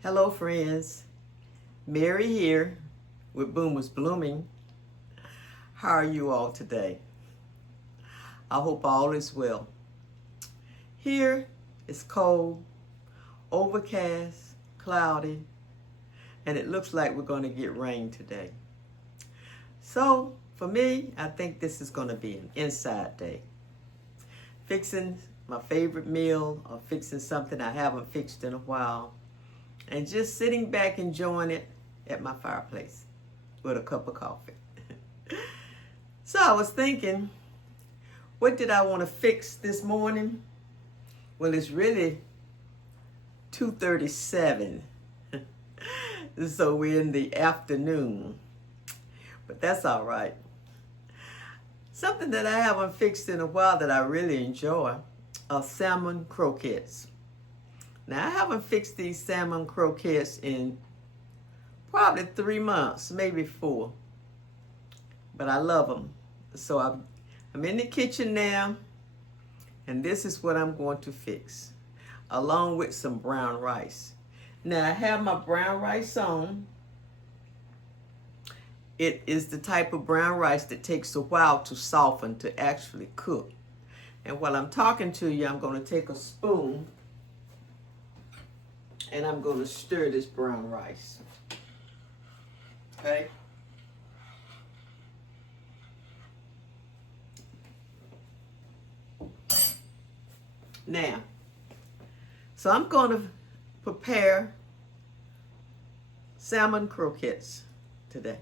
Hello friends, Mary here with Boomers Blooming. How are you all today? I hope all is well. Here it's cold, overcast, cloudy, and it looks like we're going to get rain today. So for me, I think this is going to be an inside day. Fixing my favorite meal or fixing something I haven't fixed in a while. And just sitting back enjoying it at my fireplace with a cup of coffee. So I was thinking, what did I want to fix this morning? Well, it's really 2:37. So we're in the afternoon. But that's all right. Something that I haven't fixed in a while that I really enjoy are salmon croquettes. Now, I haven't fixed these salmon croquettes in probably 3 months, maybe 4. But I love them. So I'm in the kitchen now, and this is what I'm going to fix, along with some brown rice. Now, I have my brown rice on. It is the type of brown rice that takes a while to soften, to actually cook. And while I'm talking to you, I'm going to take a spoon and I'm going to stir this brown rice. Okay? Now, so I'm going to prepare salmon croquettes today.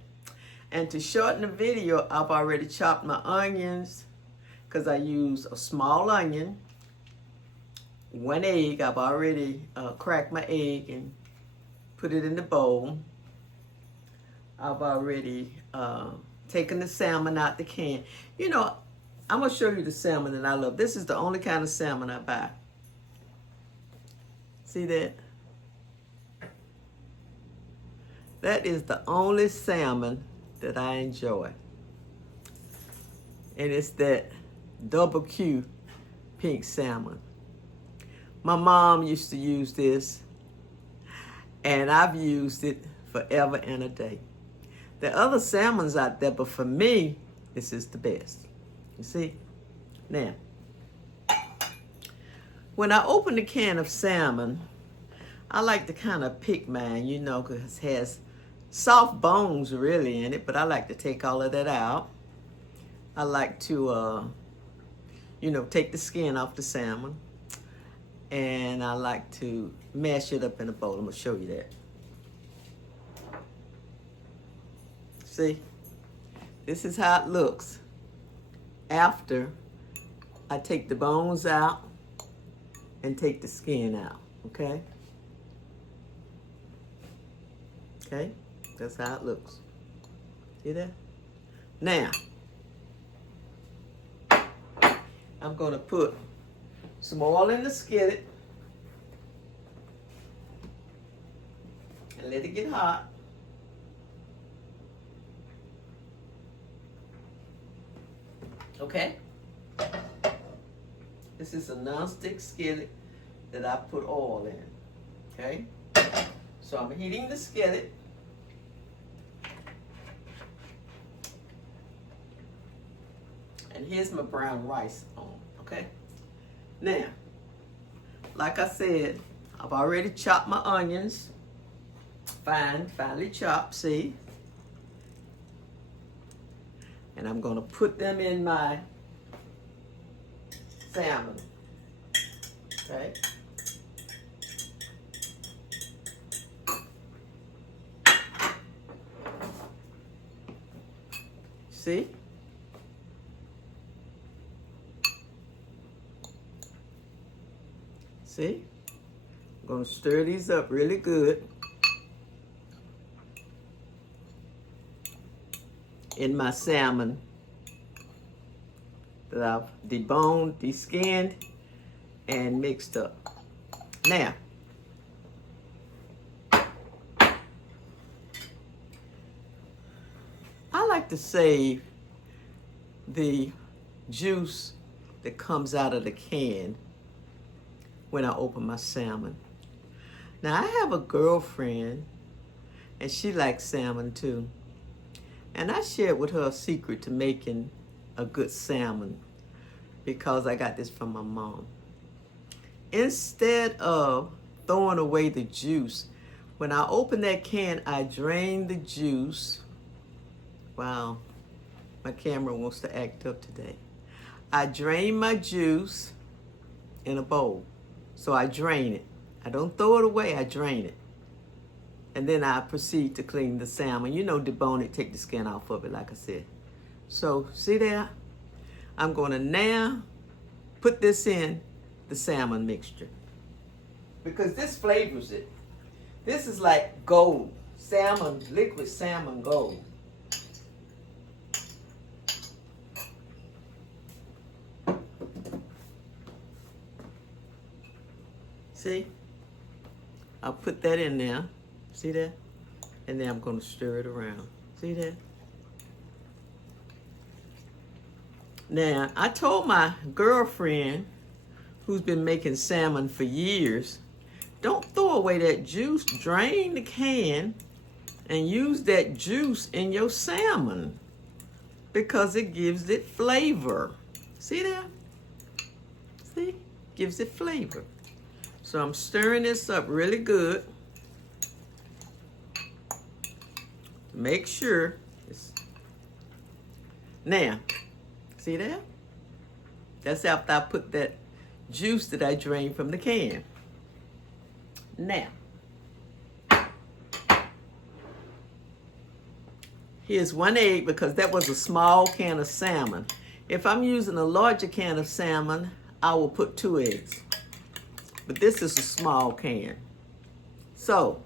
And to shorten the video, I've already chopped my onions because I use a small onion. 1 egg. I've already cracked my egg and put it in the bowl. I've already taken the salmon out the can. You know, I'm going to show you the salmon that I love. This is the only kind of salmon I buy. See that? That is the only salmon that I enjoy. And it's that double Q pink salmon. My mom used to use this, and I've used it forever and a day. There are other salmons out there, but for me, this is the best. You see? Now, when I open a can of salmon, I like to kind of pick mine, you know, because it has soft bones really in it, but I like to take all of that out. I like to, take the skin off the salmon. And I like to mash it up in a bowl. I'm going to show you that. See? This is how it looks after I take the bones out and take the skin out. Okay? Okay? That's how it looks. See that? Now, I'm going to put some oil in the skillet and let it get hot. Okay? This is a non-stick skillet that I put oil in. Okay? So I'm heating the skillet. And here's my brown rice on. Okay? Now, like I said, I've already chopped my onions. Finely chopped, see? And I'm going to put them in my salmon. Okay? See? See? I'm going to stir these up really good in my salmon that I've deboned, deskinned, and mixed up. Now, I like to save the juice that comes out of the can when I open my salmon. Now, I have a girlfriend, and she likes salmon too. And I shared with her a secret to making a good salmon because I got this from my mom. Instead of throwing away the juice, when I open that can, I drain the juice. Wow, my camera wants to act up today. I drain my juice in a bowl. So I drain it. I don't throw it away, I drain it. And then I proceed to clean the salmon. You know, debone it, take the skin off of it, like I said. So, see there? I'm gonna now put this in the salmon mixture, because this flavors it. This is like gold. Salmon, liquid salmon gold. See? I'll put that in there. See that? And then I'm going to stir it around. See that? Now, I told my girlfriend, who's been making salmon for years, don't throw away that juice. Drain the can and use that juice in your salmon because it gives it flavor. See that? See? Gives it flavor. So I'm stirring this up really good. Make sure it's... Now, see that? That's after I put that juice that I drained from the can. Now, here's 1 egg because that was a small can of salmon. If I'm using a larger can of salmon, I will put 2 eggs. But this is a small can. So,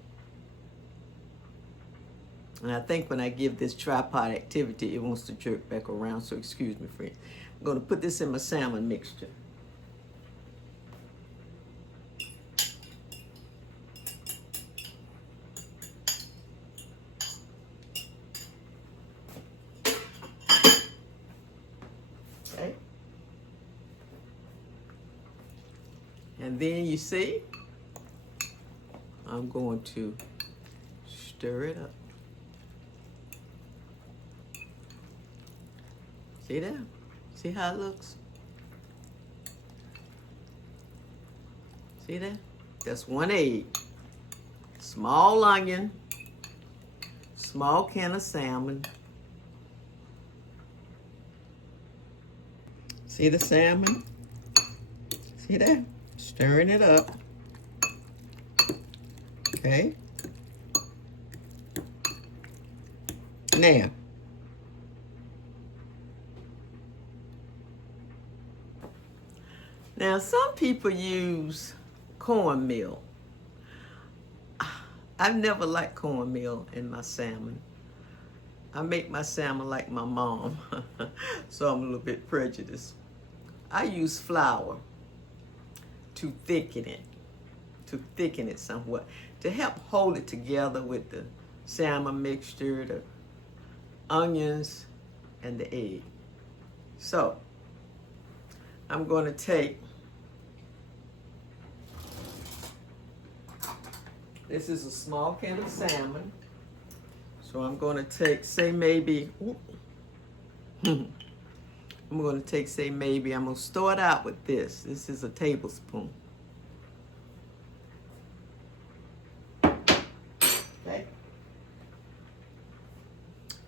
and I think when I give this tripod activity, it wants to jerk back around, so excuse me, friends. I'm going to put this in my salmon mixture. Okay. And then you see, I'm going to stir it up. See that? See how it looks? See that? That's 1 egg. Small onion. Small can of salmon. See the salmon? See that? Stirring it up. Okay. Now, some people use cornmeal. I've never liked cornmeal in my salmon. I make my salmon like my mom, so I'm a little bit prejudiced. I use flour to thicken it somewhat, to help hold it together with the salmon mixture, the onions, and the egg. So, I'm going to take, this is a small can of salmon, so I'm going to take, say maybe, I'm going to start out with this. This is a tablespoon. Okay?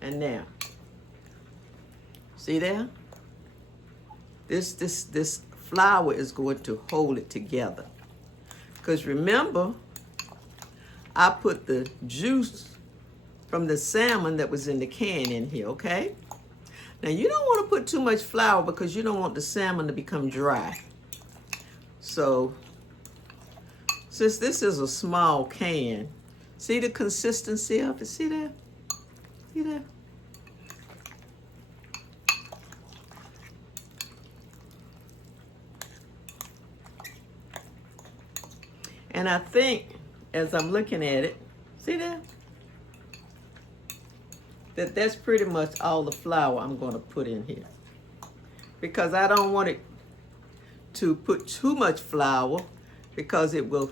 And now, see there? This flour is going to hold it together. Because remember, I put the juice from the salmon that was in the can in here, okay? Now, you don't want to put too much flour because you don't want the salmon to become dry. So, since this is a small can, see the consistency of it? See that? See that? And I think, as I'm looking at it, see that? That's pretty much all the flour I'm going to put in here. Because I don't want it to put too much flour because it will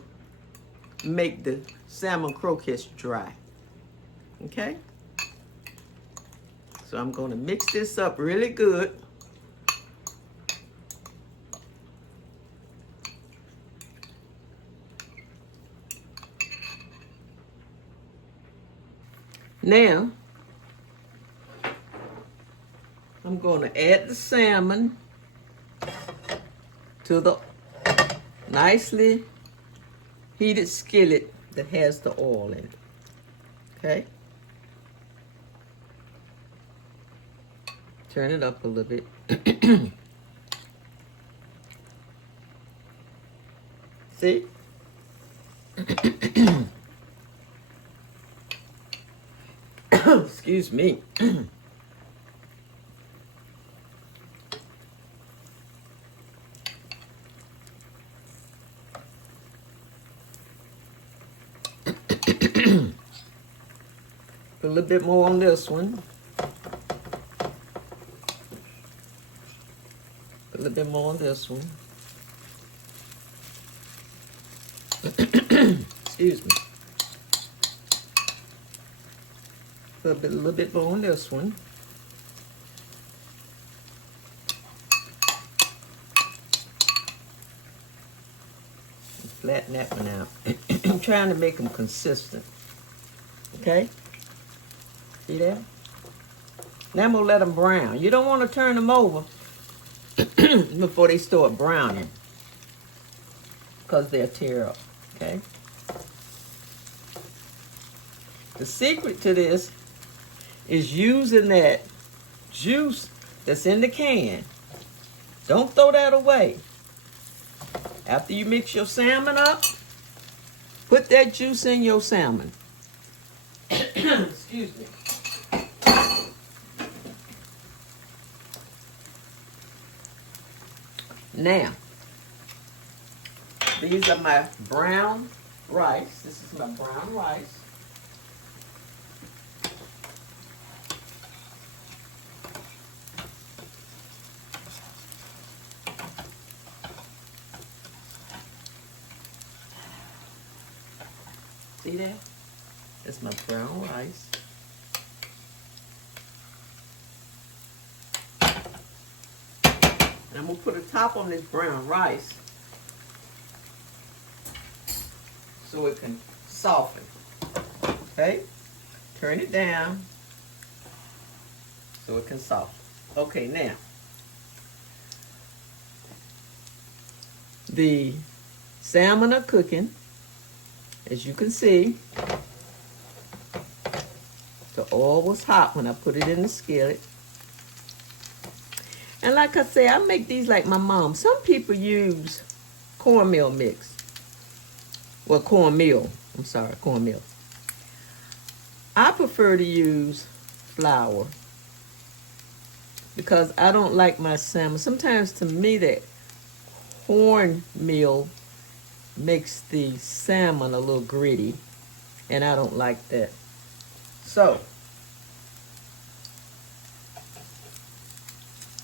make the salmon croquettes dry. Okay? So I'm going to mix this up really good. Now, I'm going to add the salmon to the nicely heated skillet that has the oil in it. Okay? Turn it up a little bit. See? Excuse me. Put a little bit more on this one. Put a little bit more on this one. Excuse me. Put a little bit more on this one. Flatten that one out. I'm trying to make them consistent. Okay? See that? Now I'm going to let them brown. You don't want to turn them over before they start browning, because they'll tear up. Okay? The secret to this is using that juice that's in the can. Don't throw that away. After you mix your salmon up, put that juice in your salmon. Excuse me. Now, these are my brown rice. This is my brown rice. See that? That's my brown rice. And I'm going to put a top on this brown rice so it can soften. Okay? Turn it down so it can soften. Okay, now, the salmon are cooking. As you can see, the oil was hot when I put it in the skillet. And like I say, I make these like my mom. Some people use cornmeal mix. Well, cornmeal. I'm sorry, cornmeal. I prefer to use flour because I don't like my salmon. Sometimes to me that cornmeal makes the salmon a little gritty, and I don't like that. So,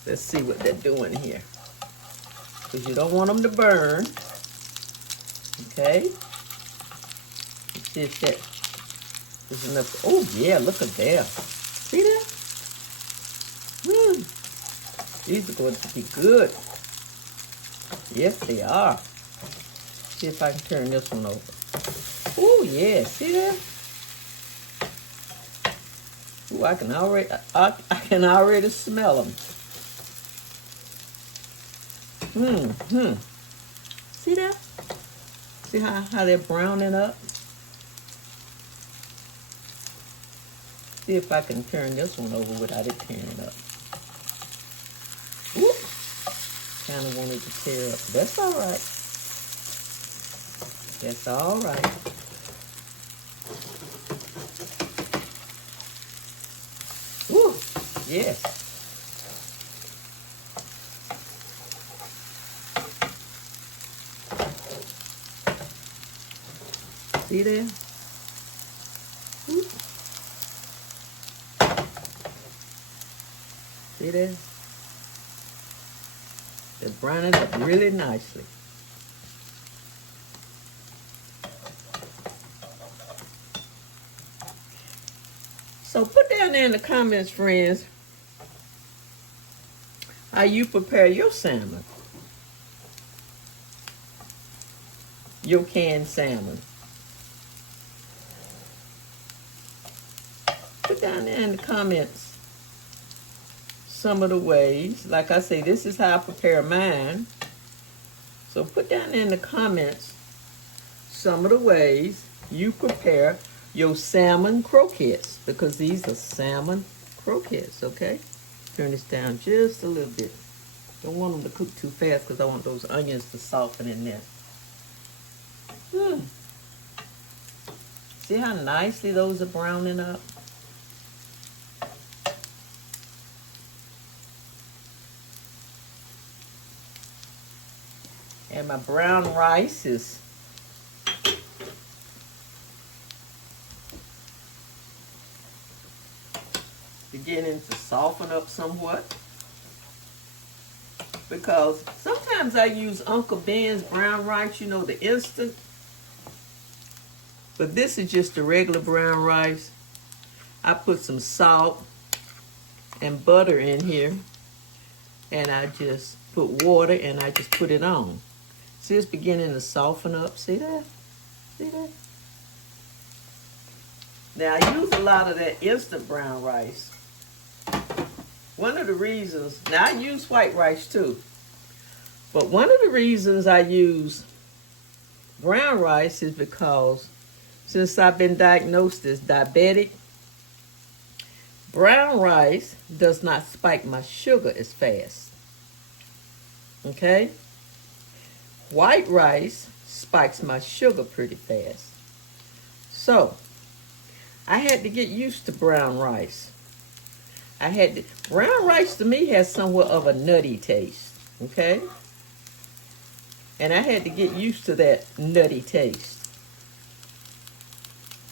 let's see what they're doing here. Because you don't want them to burn. Okay? Let's see if that is enough. Oh, yeah, look at that. See that? These are going to be good. Yes, they are. See if I can turn this one over. Oh, yeah. See that? Ooh, I can already smell them. See that? See how they're browning up? See if I can turn this one over without it tearing up. Ooh, kind of wanted to tear up. That's all right. That's all right. Woo! Yes. See there? Woo. See there? They're browning up really nicely. So put down there in the comments, friends, how you prepare your salmon. Your canned salmon. Put down there in the comments some of the ways. Like I say, this is how I prepare mine. So put down there in the comments some of the ways you prepare your salmon croquettes, because these are salmon croquettes, okay? Turn this down just a little bit. Don't want them to cook too fast because I want those onions to soften in there. See how nicely those are browning up? And my brown rice is beginning to soften up somewhat, because sometimes I use Uncle Ben's brown rice, you know, the instant, but this is just the regular brown rice. I put some salt and butter in here, and I just put water and I just put it on. See, it's beginning to soften up. See that? See that? Now, I use a lot of that instant brown rice. One of the reasons, now I use white rice too, but one of the reasons I use brown rice is because since I've been diagnosed as diabetic, brown rice does not spike my sugar as fast. Okay? White rice spikes my sugar pretty fast. So, I had to get used to brown rice. Brown rice to me has somewhat of a nutty taste, okay? And I had to get used to that nutty taste.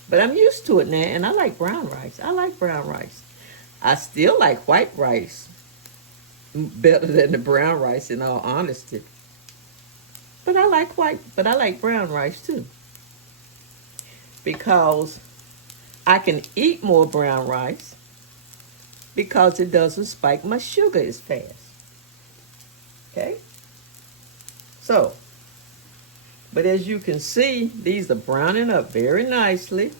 But I'm used to it now, and I like brown rice. I like brown rice. I still like white rice better than the brown rice, in all honesty. But I like brown rice too. Because I can eat more brown rice because it doesn't spike my sugar as fast. Okay? So, but as you can see, these are browning up very nicely.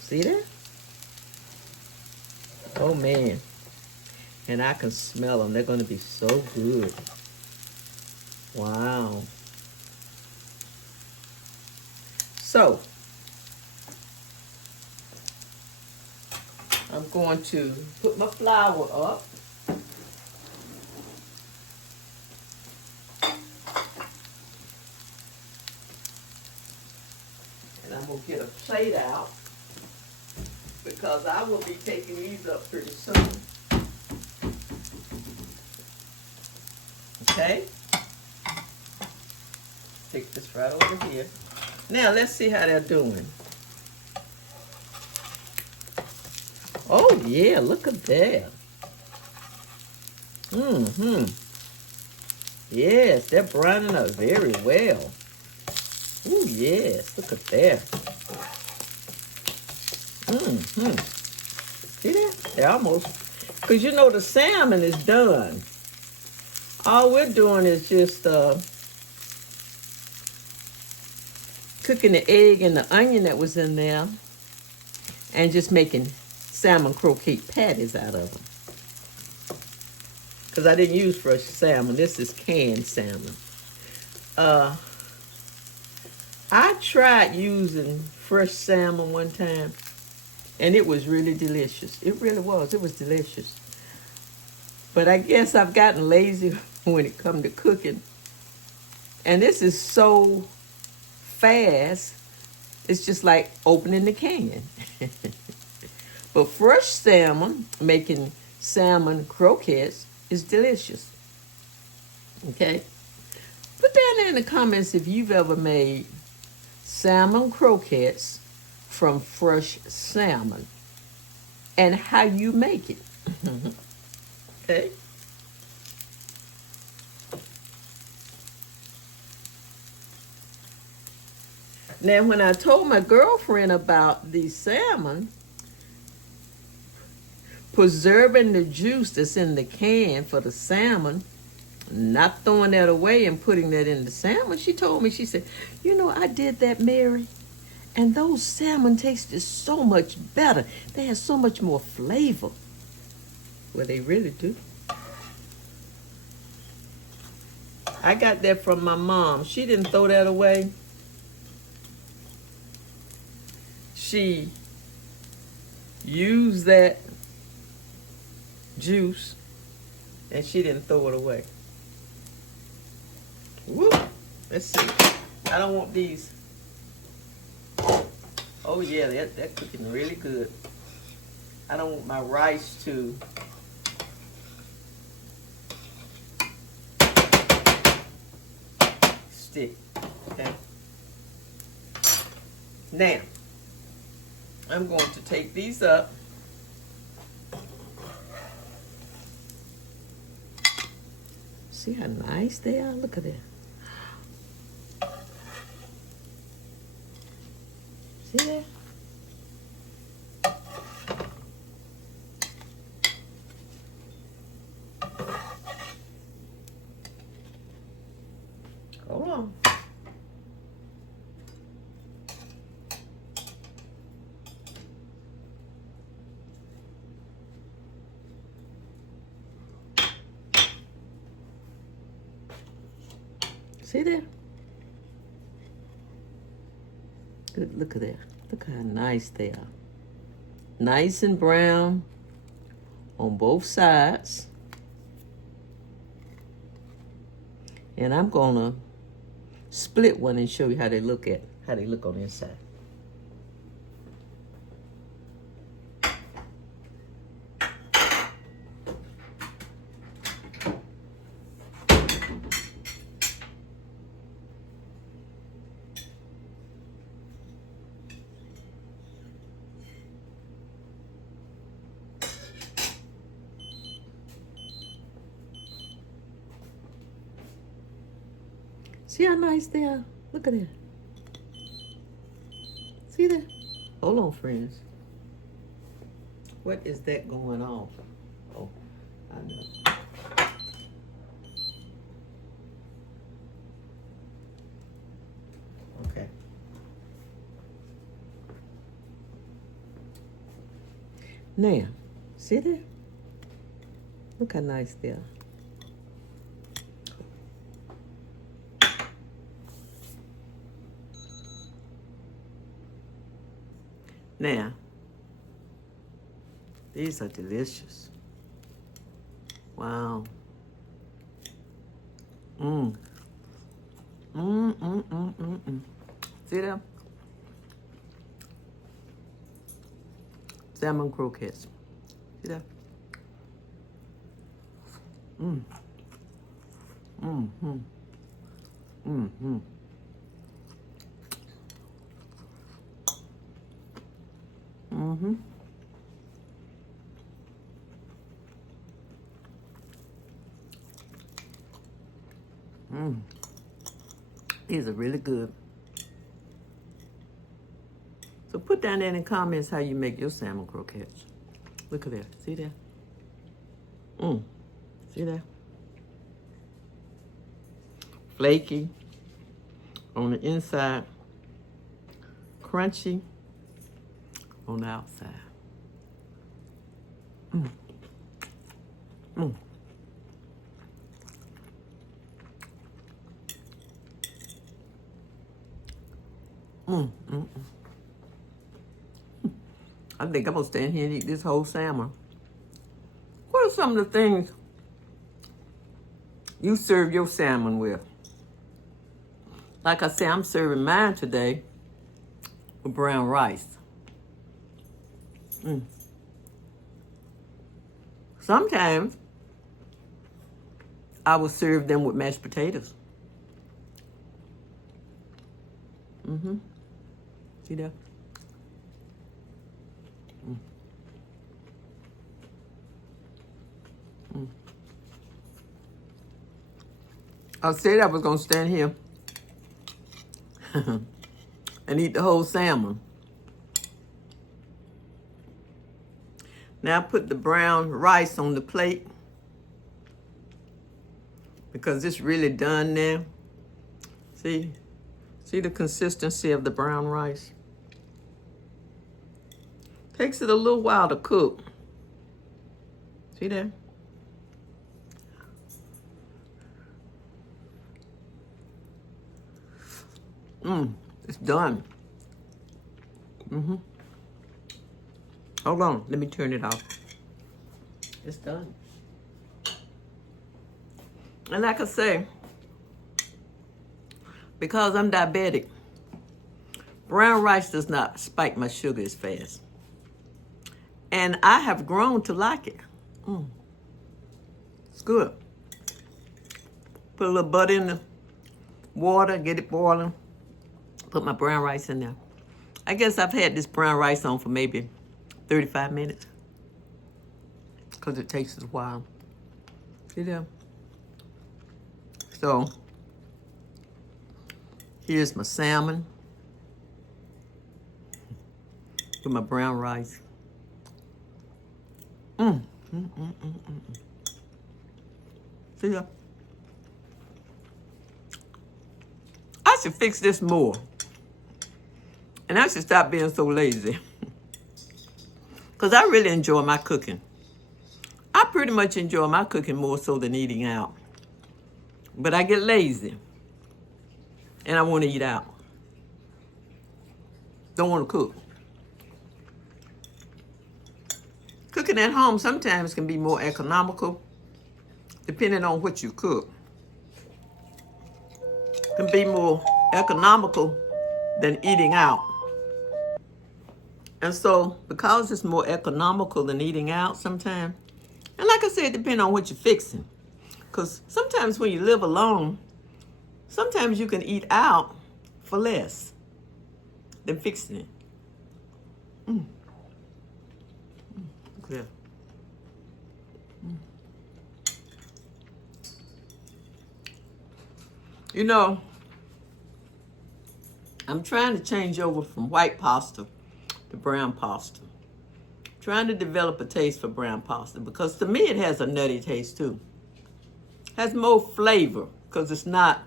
See that? Oh man. And I can smell them. They're going to be so good. Wow. So, I'm going to put my flour up. And I'm going to get a plate out because I will be taking these up pretty soon. Okay? Take this right over here. Now, let's see how they're doing. Oh, yeah, look at that. Yes, they're browning up very well. Oh, yes, look at that. See that? They're almost, because you know the salmon is done. All we're doing is just cooking the egg and the onion that was in there and just making salmon croquette patties out of them. Because I didn't use fresh salmon. This is canned salmon. I tried using fresh salmon one time, and it was really delicious. It really was. It was delicious. But I guess I've gotten lazy when it comes to cooking. And this is so fast, it's just like opening the can. But fresh salmon, making salmon croquettes, is delicious. Okay? Put down there in the comments if you've ever made salmon croquettes from fresh salmon and how you make it. Okay? Now, when I told my girlfriend about these salmon, preserving the juice that's in the can for the salmon, not throwing that away and putting that in the salmon, she told me, she said, you know, I did that, Mary, and those salmon tasted so much better. They had so much more flavor. Well, they really do. I got that from my mom. She didn't throw that away. She used that juice and she didn't throw it away. Whoop. Let's see. I don't want these. Oh yeah, that cooking really good. I don't want my rice to stick. Okay. Now, I'm going to take these up. See how nice they are? Look at that. See that? Hold on. See there? Good, look at that. Look how nice they are. Nice and brown on both sides. And I'm gonna split one and show you how they look on the inside. See how nice they are? Look at that. See that? Hold on, friends. What is that going on? Oh, I know. Okay. Now, see that? Look how nice they are. Now, these are delicious. Wow. See them? Salmon croquettes. See that? These are really good. So put down there in the comments how you make your salmon croquettes. Look at that. See that? See that? Flaky on the inside, crunchy on the outside. I think I'm gonna stand here and eat this whole salmon. What are some of the things you serve your salmon with? Like I said, I'm serving mine today with brown rice. Sometimes I will serve them with mashed potatoes. See that? I said I was gonna stand here and eat the whole salmon. Now I put the brown rice on the plate because it's really done now. See the consistency of the brown rice? Takes it a little while to cook. See that? It's done. Hold on, let me turn it off. It's done. And like I say, because I'm diabetic, brown rice does not spike my sugar as fast. And I have grown to like it. It's good. Put a little butter in the water, get it boiling. Put my brown rice in there. I guess I've had this brown rice on for maybe 35 minutes. Because it takes a while. See there? So, here's my salmon. With my brown rice. See ya. I should fix this more. And I should stop being so lazy. Because I really enjoy my cooking. I pretty much enjoy my cooking more so than eating out. But I get lazy. And I want to eat out. Don't want to cook. Cooking at home sometimes can be more economical, depending on what you cook. Can be more economical than eating out. And so, because it's more economical than eating out sometimes, and like I said, depending on what you're fixing. Because sometimes when you live alone, sometimes you can eat out for less than fixing it. Yeah. You know, I'm trying to change over from white pasta to brown pasta. Trying to develop a taste for brown pasta because to me it has a nutty taste too. Has more flavor because it's not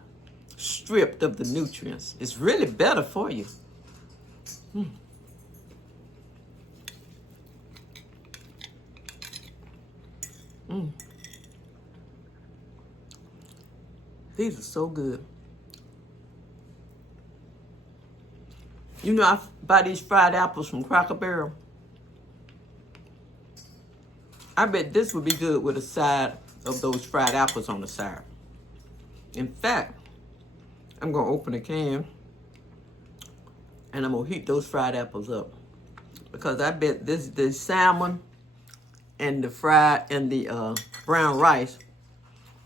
stripped of the nutrients. It's really better for you. These are so good. You know, I buy these fried apples from Cracker Barrel. I bet this would be good with a side of those fried apples on the side. In fact, I'm going to open a can and I'm going to heat those fried apples up. Because I bet the salmon and the brown rice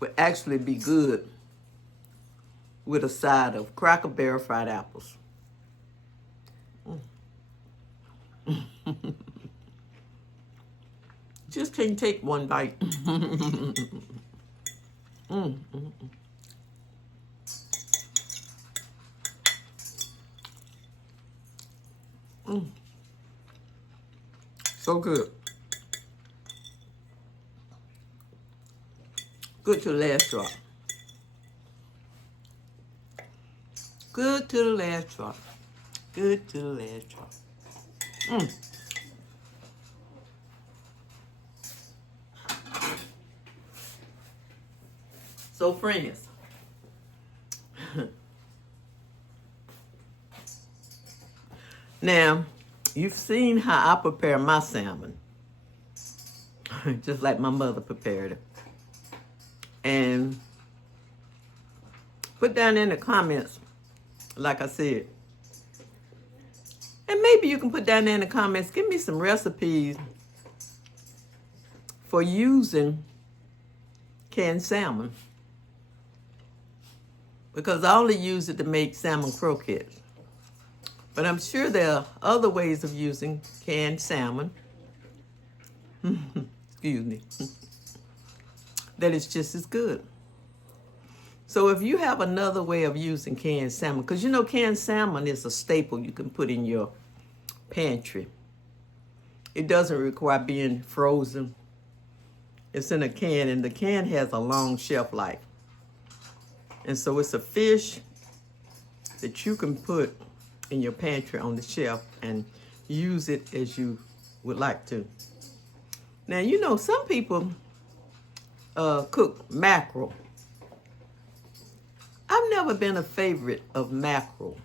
would actually be good with a side of Cracker Barrel fried apples. Just can't take one bite. So good. Good to the last drop. Good to the last drop. Good to the last drop. So friends, now you've seen how I prepare my salmon, just like my mother prepared it. And put down in the comments, like I said, and maybe you can put down there in the comments, give me some recipes for using canned salmon. Because I only use it to make salmon croquettes. But I'm sure there are other ways of using canned salmon. Excuse me. That is just as good. So if you have another way of using canned salmon, because you know canned salmon is a staple you can put in your pantry. It doesn't require being frozen. It's in a can, and the can has a long shelf life. And so it's a fish that you can put in your pantry on the shelf and use it as you would like to. Now, you know, some people cook mackerel. I've never been a favorite of mackerel.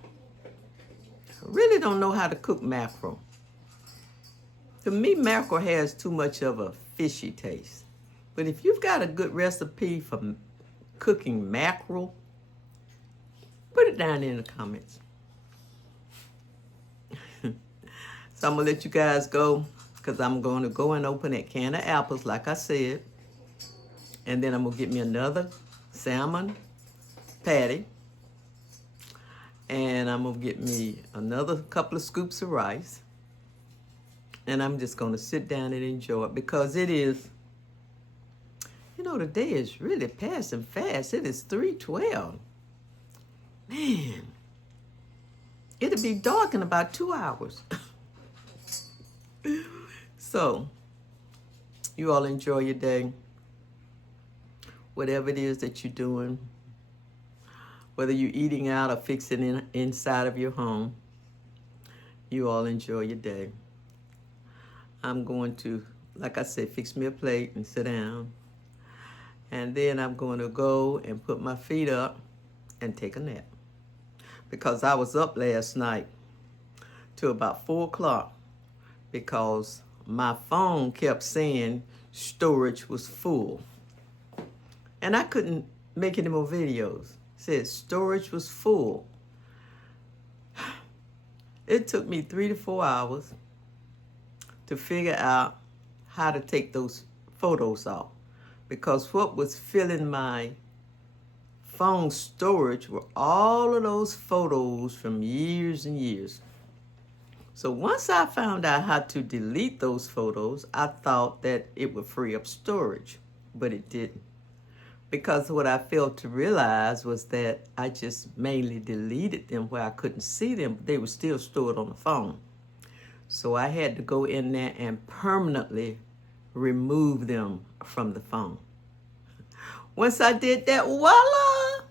I really don't know how to cook mackerel. To me, mackerel has too much of a fishy taste. But if you've got a good recipe for cooking mackerel, put it down there in the comments. So I'm going to let you guys go because I'm going to go and open that can of apples like I said. And then I'm going to get me another salmon patty. And I'm going to get me another couple of scoops of rice. And I'm just going to sit down and enjoy it because it is, you know, the day is really passing fast. It is 3:12. Man, it'll be dark in about 2 hours. So, you all enjoy your day. Whatever it is that you're doing, whether you're eating out or fixing inside of your home, you all enjoy your day. I'm going to, like I said, fix me a plate and sit down. And then I'm going to go and put my feet up and take a nap. Because I was up last night till about 4 o'clock because my phone kept saying storage was full. And I couldn't make any more videos. It said storage was full. It took me 3 to 4 hours to figure out how to take those photos off. Because what was filling my phone storage were all of those photos from years and years. So once I found out how to delete those photos, I thought that it would free up storage, but it didn't. Because what I failed to realize was that I just mainly deleted them where I couldn't see them, but they were still stored on the phone. So I had to go in there and permanently remove them from the phone. Once I did that, voila,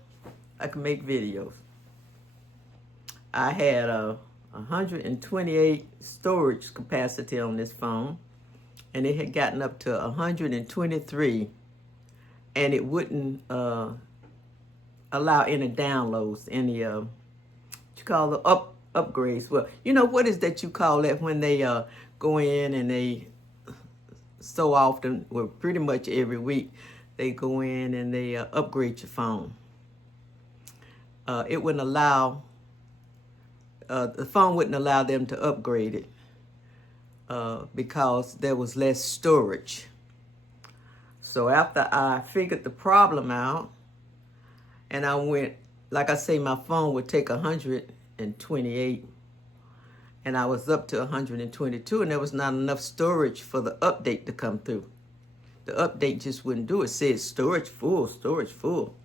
I could make videos. I had a 128 storage capacity on this phone, and it had gotten up to 123, and it wouldn't allow any downloads, any what you call it, upgrades. Well, you know what is that you call that when they go in and they so often, well, pretty much every week, they go in and they upgrade your phone. It wouldn't allow, the phone wouldn't allow them to upgrade it because there was less storage. So after I figured the problem out, and I went, like I say, my phone would take 128, and I was up to 122, and there was not enough storage for the update to come through. The update just wouldn't do it. It said storage full, storage full.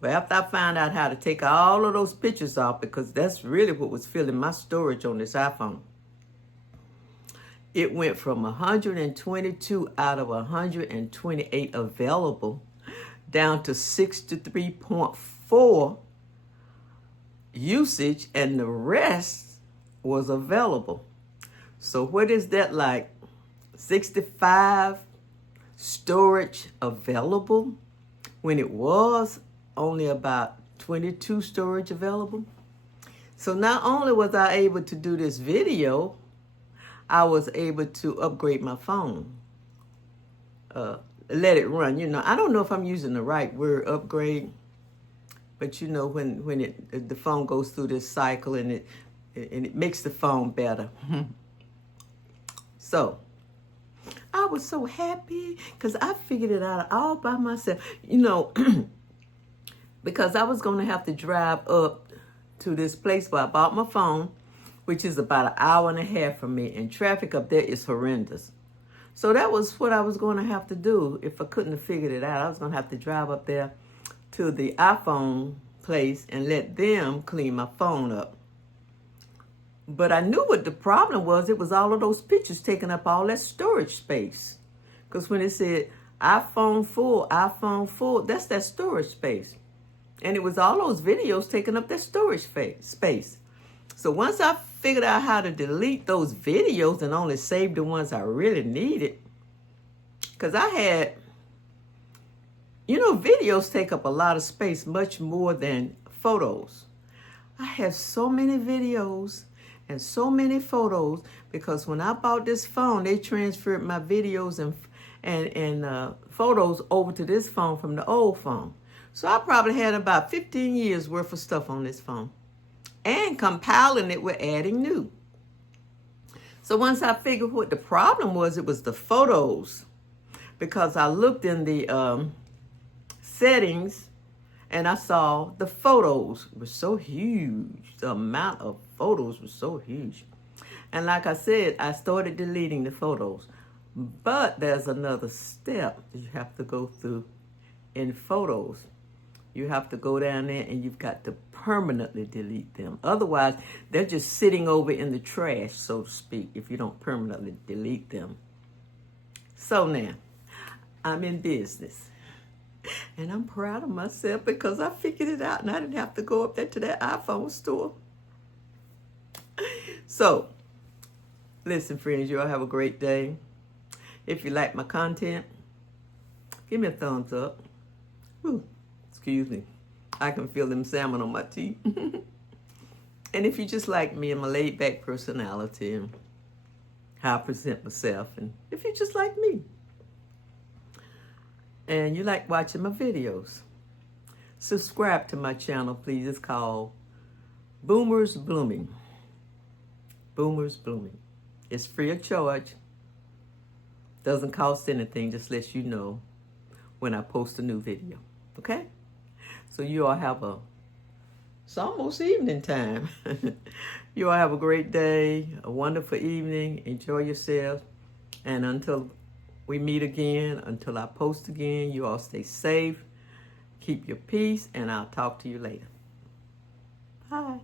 But after I found out how to take all of those pictures off, because that's really what was filling my storage on this iPhone, it went from 122 out of 128 available down to 63.4 usage, and the rest was available. So what is that, like 65 storage available when it was only about 22 storage available? So not only was I able to do this video, I was able to upgrade my phone, let it run. You know, I don't know if I'm using the right word, upgrade, but you know, when the phone goes through this cycle and it makes the phone better. So I was so happy because I figured it out all by myself, you know, because I was going to have to drive up to this place where I bought my phone, which is about an hour and a half from me, and traffic up there is horrendous. So that was what I was going to have to do. If I couldn't have figured it out, I was going to have to drive up there to the iPhone place and let them clean my phone up. But I knew what the problem was. It was all of those pictures taking up all that storage space. Because when it said iPhone full, that's that storage space. And it was all those videos taking up that storage space. So once I figured out how to delete those videos and only save the ones I really needed, because I had, videos take up a lot of space, much more than photos. I have so many videos and so many photos because when I bought this phone, they transferred my videos and photos over to this phone from the old phone. So I probably had about 15 years worth of stuff on this phone. And compiling it with adding new. So once I figured what the problem was, it was the photos. Because I looked in the settings and I saw the photos were so huge. The amount of photos was so huge. And like I said, I started deleting the photos. But there's another step that you have to go through in photos. You have to go down there and you've got to permanently delete them. Otherwise, they're just sitting over in the trash, so to speak, if you don't permanently delete them. So now, I'm in business. And I'm proud of myself because I figured it out and I didn't have to go up there to that iPhone store. So, listen, friends, you all have a great day. If you like my content, give me a thumbs up. Whew. Excuse me. I can feel them salmon on my teeth. And if you just like me and my laid-back personality and how I present myself, and if you just like me, and you like watching my videos, subscribe to my channel, please. It's called Boomers Blooming. Boomers Blooming. It's free of charge. Doesn't cost anything, just lets you know when I post a new video. Okay? So you all have it's almost evening time. You all have a great day, a wonderful evening. Enjoy yourselves. And until we meet again, until I post again, you all stay safe. Keep your peace, and I'll talk to you later. Bye.